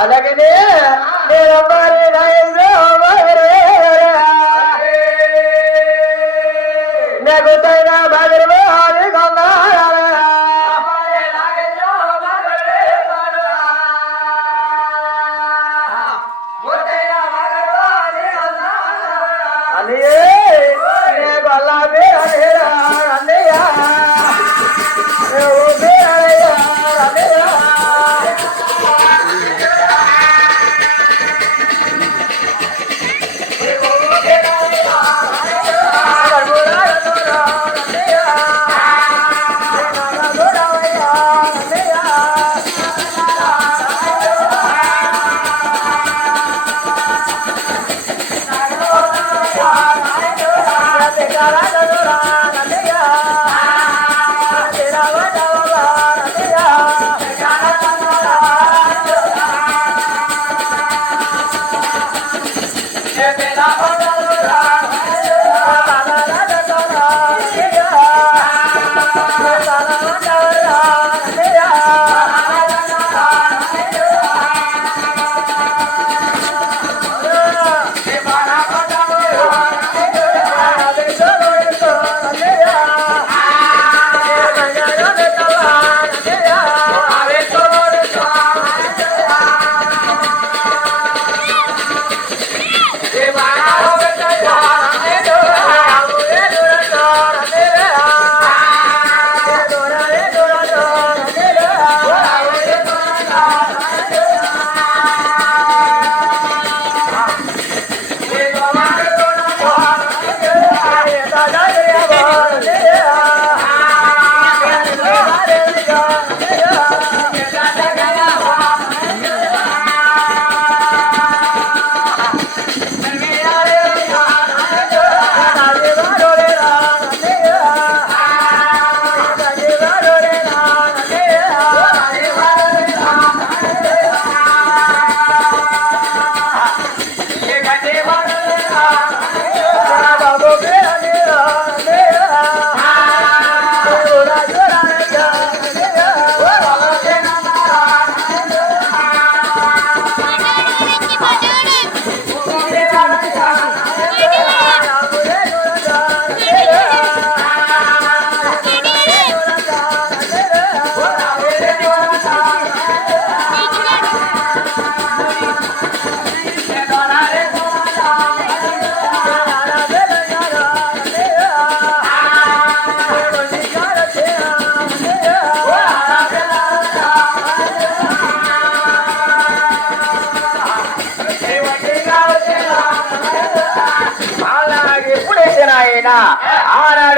అలాగే నేను నాకు తైన భాగరవే అని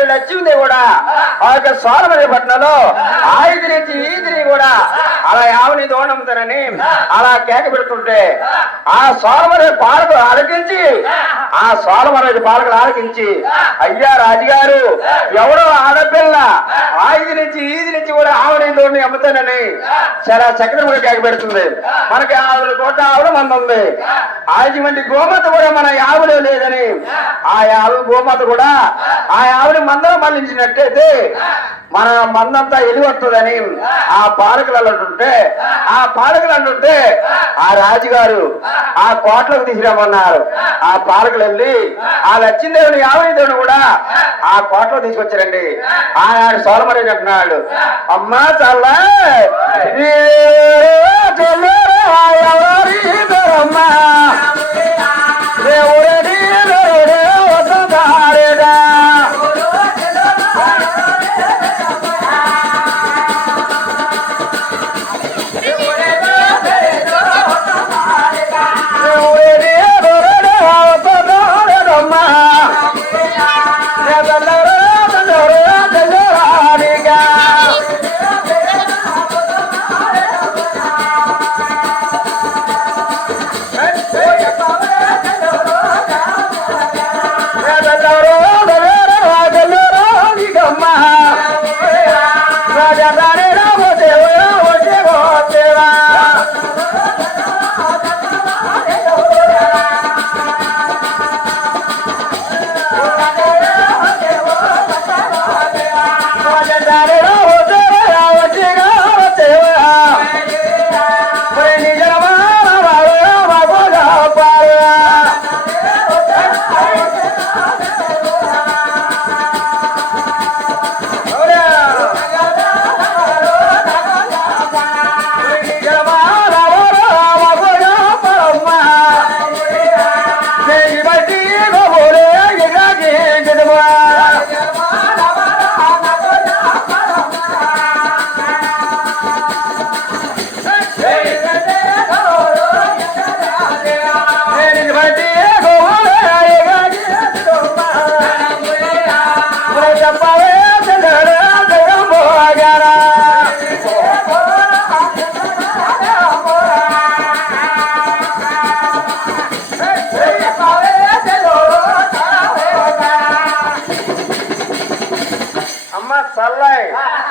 తల్లి లక్ష్మిది కూడా ఆ యొక్క సోలమరి పట్నంలో ఆయుధ నుంచి ఈదిని కూడా అలా యావని దోణముతానని అలా కేక పెడుతుంటే ఆ సోలమరి పాలకు ఆలకించి ఆ సోలమరి పాలకులు ఆలకించి అయ్యా రాజుగారు ఎవడో ఆడపిల్ల ఆయుధ నుంచి ఈది నుంచి కూడా ఆవని దోణి అమ్ముతానని చాలా చక్రముగా కేక పెడుతుంది. మనకి 5 కోట్ల ఆవులు మంది ఉంది. 5 మంది గోమాత కూడా మన ఆవులో లేదని ఆ ఆవు గోమాత కూడా ఆ ఆవుని మందరం మళ్లించినట్టయితే మన మందంతా ఎలివస్తుందని ఆ పాలకులు అంటుంటే ఆ రాజుగారు ఆ కోట్లకు తీసుకురమ్మన్నారు. ఆ పాలకులు వెళ్ళి ఆ లక్ష్మీదేవుని యావని దేవుని కూడా ఆ కోటలో తీసుకొచ్చారండి. ఆయన సోలమరి అంటున్నాడు, అమ్మా చల్ల ఎవరమ్మా దేవుడి వస్తుందారేడా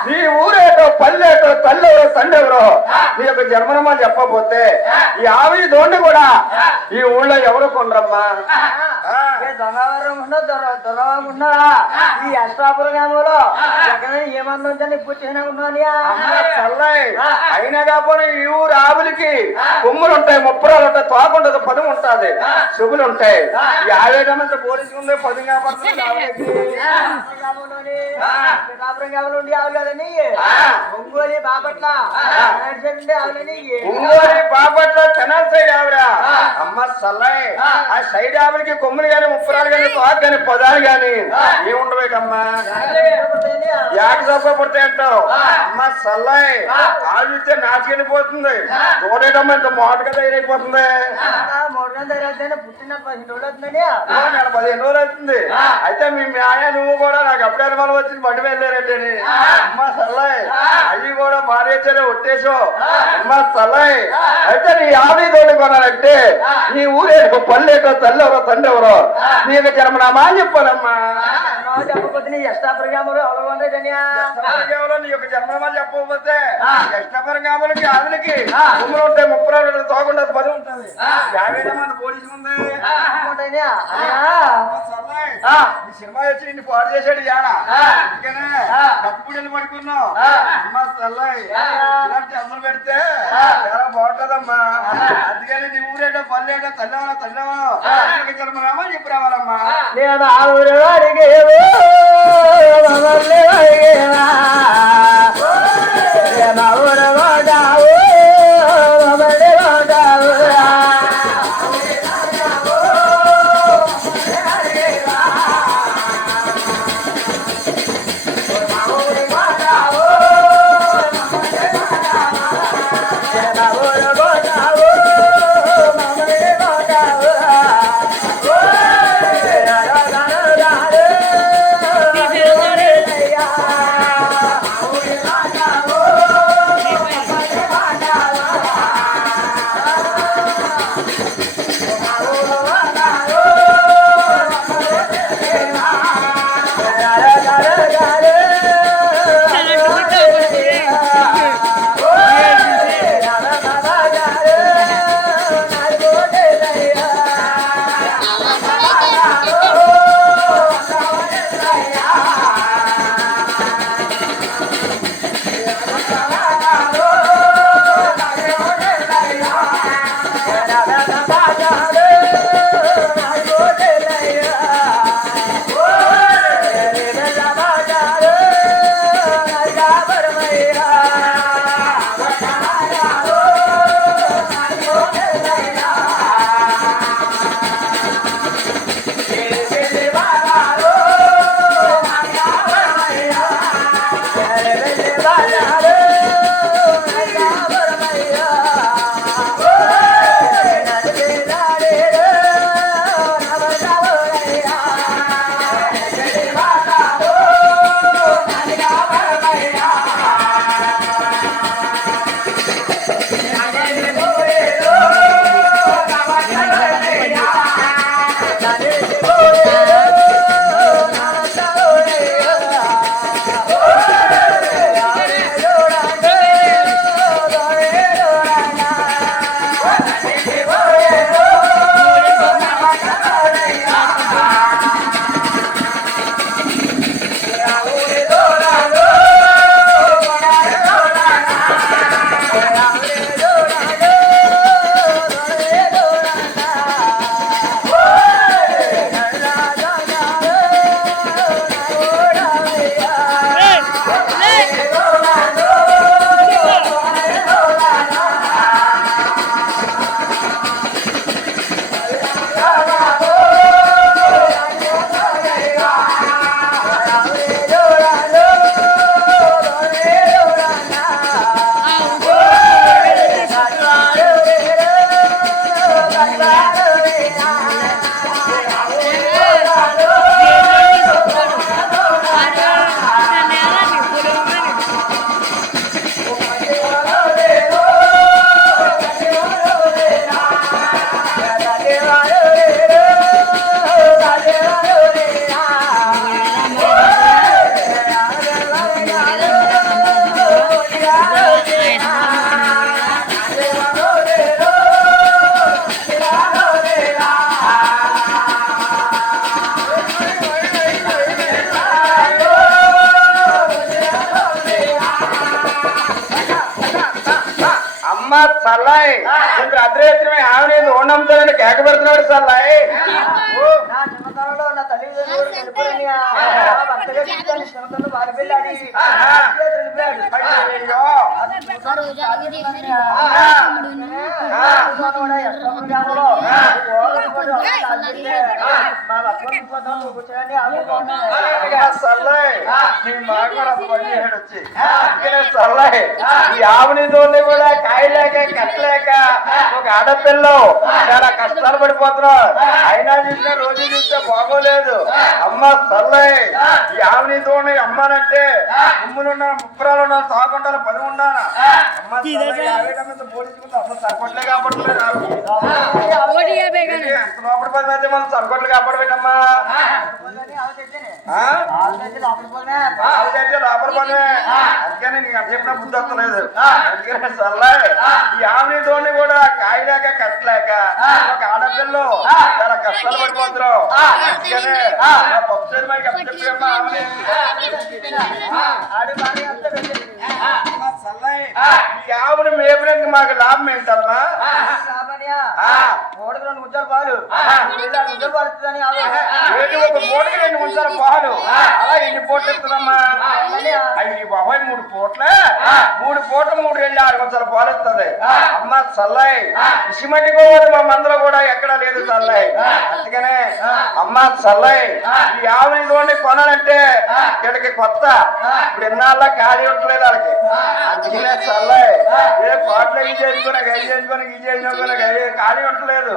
నీ ఊరేటో పల్లెటో తల్లెవరో తండ్రెవరో నీ యొక్క జన్మనమా చెప్పబోతే ఈ ఆవి దోండి కూడా ఈ ఊళ్ళో ఎవరు కొండ్రమ్మా ఈ అష్టాపుర గ్రామంలో ఏమన్నా పుట్టినా అయినా కాకపోతే ఈ ఊరు ఆవులకి కొమ్ములు ఉంటాయి, ముప్పరాలు ఉంటాయి, తోక ఉంటుంది, పదం ఉంటుంది, చెవులు ఉంటాయి. ఈ ఆవేదమంతా పోలీసు ఉంది, పది కాపాడుతుంది. ఒంగోలి బాపట్ల ఒంగోలి బాపట్ల తెనాలి సైడ్ ఆవిడ అమ్మ సల్లయ్. ఆ సైడ్ ఆవిడకి కొమ్ములు గాని, ముప్పరాలు గాని, తోక గాని, పదాలు గాని ఏముండవేకమ్మా, యాకి సబ్బ పుడతాయి అంటావు. అమ్మ సల్లయ్ ఆవిడితే నాచుకెళ్ళిపోతుంది. చూడేటమ్మా ఇంత మోటగా తయారైపోతుంది. పుట్టిన 15 రోజులు అవుతుందని 15 రోజులు అవుతుంది. అయితే మీ మాయ నువ్వు కూడా నాకు అప్పుడు అనుమానం వచ్చింది బండి వెళ్ళారంటే. అమ్మ సల్లయ్ అవి కూడా మారేచ్చారే ఒట్టేసావు. అమ్మ సల్లయ్ అయితే నీ ఆవిడ తోటి కొనాలంటే నీ ఊరేటో పల్లెటో తల్లెవరో తండ్రి ఎవరో నీకు జన్మనామా అని చెప్పాలమ్మా. చెప్పకపోతే నీ ఎష్టాపురగాములు ఎవరో నీ యొక్క జన్మనామా చెప్పకపోతే ఎష్టాపురగాములకి ఆవిడకి కొమ్ములు ఉంటాయి, ముప్పరాలు ఉంటాయి, తోకుండా 10 ఉంటుంది. 50 మంది పోలీసు ఉంది. సినిమా వచ్చి నిన్ను పాడు చేశాడు యాడ, అందుకనే డబ్బులు పడుకున్నావు. అమ్మ సల్లయ్ ఇలాంటి అమ్మలు పెడితే చాలా బాగుంటదమ్మా. అందుకని నీ ఊరేటో పల్లెటో తల్లెవరో జన్మనామా చెప్పి రావాలమ్మా. నేను ఆ ఊరు అడిగేవో అడిగేవా సల్లాయి ఇంత అద్రేత్రమే ఆమె ఓణంతారని కేక పెడుతున్నాడు సల్లాయి నా చిన్నతనంలో నా తల్లిదండ్రులు చనిపోయినాయి. నా భర్తగా జీవితాన్ని చిన్నతనంలో వారి పెళ్ళాడి చనిపోయాడు. అయ్యో సల్లాయి నీ మాట కూడా పనిచేయడు వచ్చి సల్లాయి ఈ ఆవుని తోని కూడా కాయలేక కట్టలేక ఒక ఆడపిల్ల చాలా కష్టాలు పడిపోతున్నావు. అయినా చూసినా రోజు చూస్తే బాగోలేదు. అమ్మ సల్లయ్ ఈ ఆవుని తోని అమ్మానంటే ఉమ్ములున్నా ముప్పరాలు ఉన్నా తాకుండా 10 ఉండాలా. అమ్మ పోలీసుకుంటే అసలు సరిపట్లే కాపాడలేదు. లోపల 10 మంది మనం సరిపట్లు కాపాడబెట్టమ్మా. లోపల పని అందుకని నీకు అంత చెప్పిన బుద్ధి వస్తలేదు. అందుకనే సల్లయ్ ఈ ఆవుని తోని కూడా కాయలేక కట్టలేక ఒక ఆడపిల్ల చాలా కష్టాలు పడిపోతున్నావు. అందుకనే పప్పు మరి చెప్పమ్మా ఆవుని సల్లయ్ ఈ ఆవుని మేపినందుకు మాకు లాభం ఏంటమ్మా? మూడుకు 2 ముచ్చాలు పాలు ముద్దలు పడుతుందని ఏంటి ఒక పూటకి 2 ముంచాల పాలు అలా ఎన్ని పూటలు ఇస్తుందమ్మా? అయ్యి బాబాయ్ 3 పూటలే 3 పూటలు 3 2 6 ముంచాల పాలు ఇస్తుంది. అమ్మ సల్లయ్ ఇసిమట్టుకోవద్దు మా మందలో కూడా ఎక్కడా లేదు సల్లయ్. అందుకనే అమ్మ సల్లయ్ ఈ ఆవుని ఇదిగోండి కొనాలంటే ఇక్కడికి కొత్త ఇప్పుడు ఎన్నాళ్ళ ఖాళీ ఉండలేదు వాళ్ళకి. అందుకనే సల్లయ్ ఏ పాటలు ఇవి చేసుకునే గది చేసుకుని ఇది చేసుకునే ఖాళీ ఉండలేదు.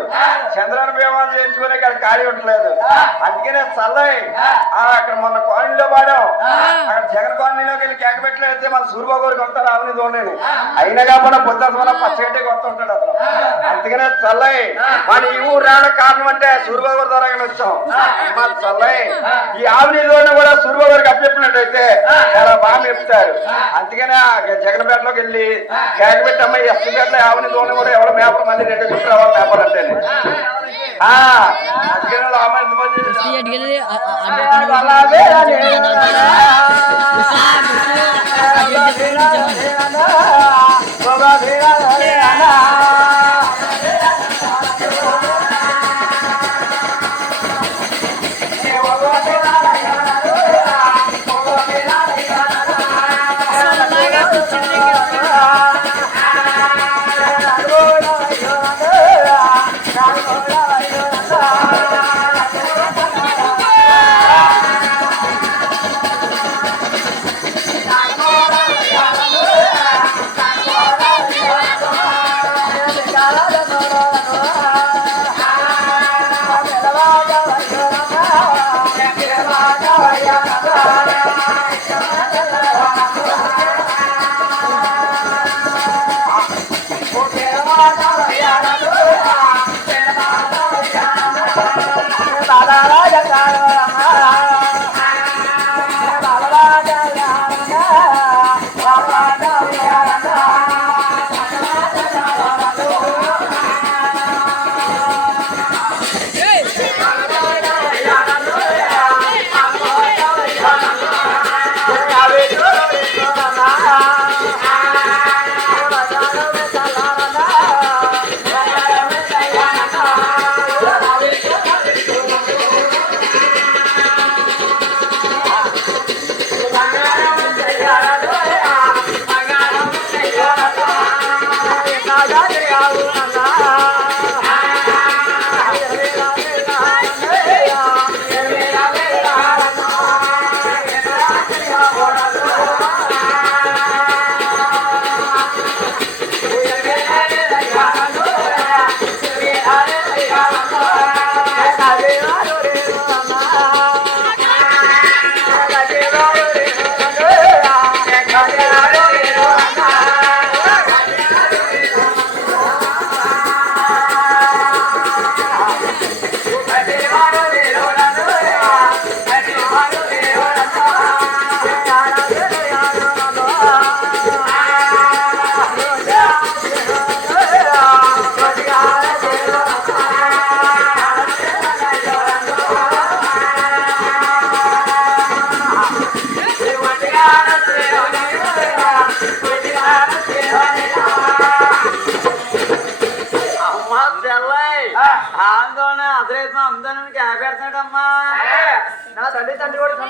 చంద్రాన భీమాలు చేయించుకునే ఖాళీ ఉండలేదు. అందుకనే సల్లయ్ అక్కడ మొన్న కాలనీలో పాడాం. అక్కడ జగన్ కాలనీలోకి వెళ్ళి కేక పెట్టలేస్తే మన సూర్యబాబు కొడతారు ఆవుని దోణిని. అయినా కాకుండా పొద్దున వల్ల పచ్చగడ్డి కొత్త ఉంటాడు అతను. అందుకనే సల్లయ్ మన ఈ ఊరు రావడానికి కారణం అంటే సూర్యబాబు ద్వారా వచ్చాం. అమ్మ సల్లయ్ ఈ ఆవుని దోణి కూడా సూర్యబాబు గారికి అప్పచెప్పినట్టయితే చాలా బాగా చెప్తారు. అందుకనే జగన్పేటలోకి వెళ్ళి కేక పెట్టమ్మ ఎస్పేటలో ఆవుని దోణి కూడా ఎవరు మేపరు మళ్ళీ 2 చుట్టూ రావాలి మేపర్ అంటే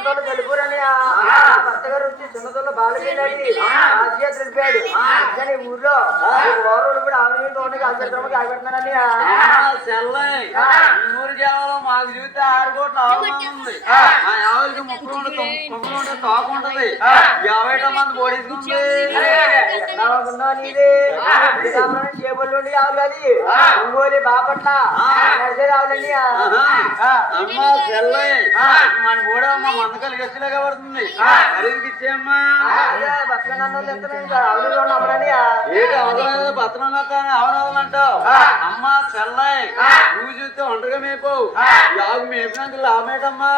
చిన్నతోళ్ళు తెలుపురని భర్త గారు వచ్చి చిన్నతోళ్ళు బాలకెళ్ళాడు ఆసియా తెలిపాడు కానీ ఊర్లో ఓరోడు కూడా ఆమె తోటకి ఆశ్రమకి ఆగిపెడుతున్నానని ఊరు కేవలం మాకు చూస్తే 6 కోట్ల అవమానం ఉంది ఆ ఎవరికి ముక్కలు ఉంటే తోక ఉంటది 50 మంది ఓడించుకుంది నీదే చేపలు ఆవులు అది ఒంగోలి బాపట్ల రావులండి అమ్మా చెల్లయ్య మన కూడా అమ్మ మందకలు గచ్చిలాగా పడుతుంది అడిగికి ఇచ్చేయమ్మా బతకనన్ను ఆవులు అమ్మరని ఏంటి అవసరం బతనం అవనవలంటావు అమ్మ చెల్లయ్య నువ్వు చూస్తే ఒంటరిగా మేపోవు యాగు మేపినందుకు లాభమేటమ్మా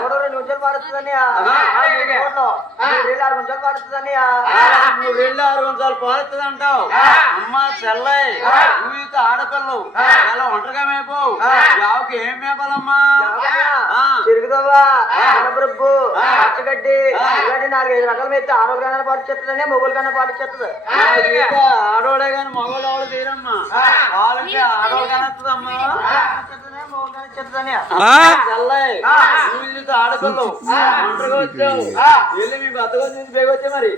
2 నిమిషాలు పడుతుందని 6 నిమిషాలు పడుతుందని 3 ఏళ్ళు 6 వందలు పాలుతుంది అంటావు అమ్మ చెల్లయ్య నువ్వు చూస్తే ఆడపిల్లవు ఎలా ఒంటరిగా మేపోవు యావుకి ఏం మేపాలమ్మా తిరుగుతావా అనపరుపు పచ్చగడ్డి ఇలాంటి 4-5 రకాల మీద ఆడోళ్ళ కన్నా పాటు చెప్తుందని మొగుల కన్నా పాటు చెప్తుంది ఆడోడే గాని మగవాళ్ళు ఎవరు తీరమ్మా వాళ్ళకి ఆడోళ్ళు కనొస్తుందమ్మా చెల్లయ్య నువ్వు చూస్తే ఆడపిల్లవు ఒంటరిగా వచ్చావు వెళ్ళి మీ బతకొచ్చి బేగొచ్చే మరి